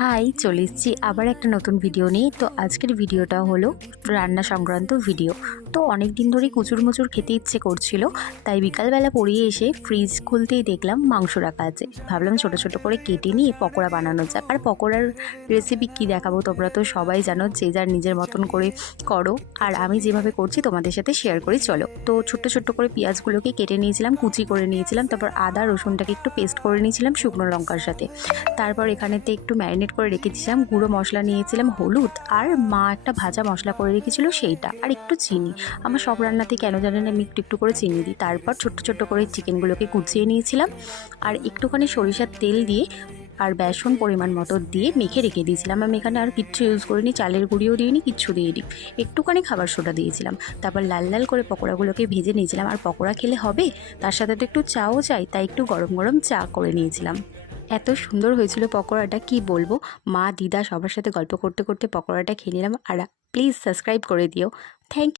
High, চলে এসেছি আবার একটা নতুন ভিডিও নিয়ে। তো আজকের ভিডিওটা হলো রান্না সংক্রান্ত ভিডিও। তো অনেক দিন ধরেই কুচুর-মুচুর খেতে ইচ্ছে করছিল, তাই বিকালবেলা পড়িয়ে এসে ফ্রিজ খুলতেই দেখলাম মাংস রাখা আছে। ভাবলাম ছোট ছোট করে কেটে নিয়ে পকোড়া বানানো যাক। আর পকোড়ার রেসিপি কী দেখাবো, তোমরা তো সবাই জানো, যে যার নিজের মতন করে করো। আর আমি যেভাবে করছি তোমাদের সাথে শেয়ার করি, চলো। তো ছোট্ট ছোট্ট করে পেঁয়াজগুলোকে কেটে নিয়েছিলাম, কুচি করে নিয়েছিলাম, তারপর আদা রসুনটাকে একটু পেস্ট করে নিয়েছিলাম শুকনো লঙ্কার সাথে। তারপর এখানেতে একটু ম্যারিনেট করে রেখেছিলাম, গুঁড়ো মশলা নিয়েছিলাম, হলুদ, আর মা একটা ভাজা মশলা করে রেখেছিল সেইটা, আর একটু চিনি। আমার সব রান্নাতে কেন জানেন আমি একটু একটু করে চিনি দিই। তারপর ছোট্ট ছোট্ট করে চিকেনগুলোকে কুচিয়ে নিয়েছিলাম, আর একটুখানি সরিষার তেল দিয়ে আর বেসন পরিমাণ মতো দিয়ে মেখে রেখে দিয়েছিলাম। আমি এখানে আর কিচ্ছু ইউজ করিনি, চালের গুঁড়িও দিইনি, কিচ্ছু দিইনি, একটুখানি খাবার সোডা দিয়েছিলাম। তারপর লাল লাল করে পকোড়াগুলোকে ভেজে নিয়েছিলাম। আর পকোড়া খেলে হবে, তার সাথে তো একটু চাও চাই, তাই একটু গরম গরম চা করে নিয়েছিলাম। এত সুন্দর হয়েছিল পকোড়াটা, কি বলবো। মা দিদা সবার সাথে গল্প করতে করতে পকোড়াটা খেয়ে নিলাম। আর প্লিজ সাবস্ক্রাইব করে দিও। থ্যাংক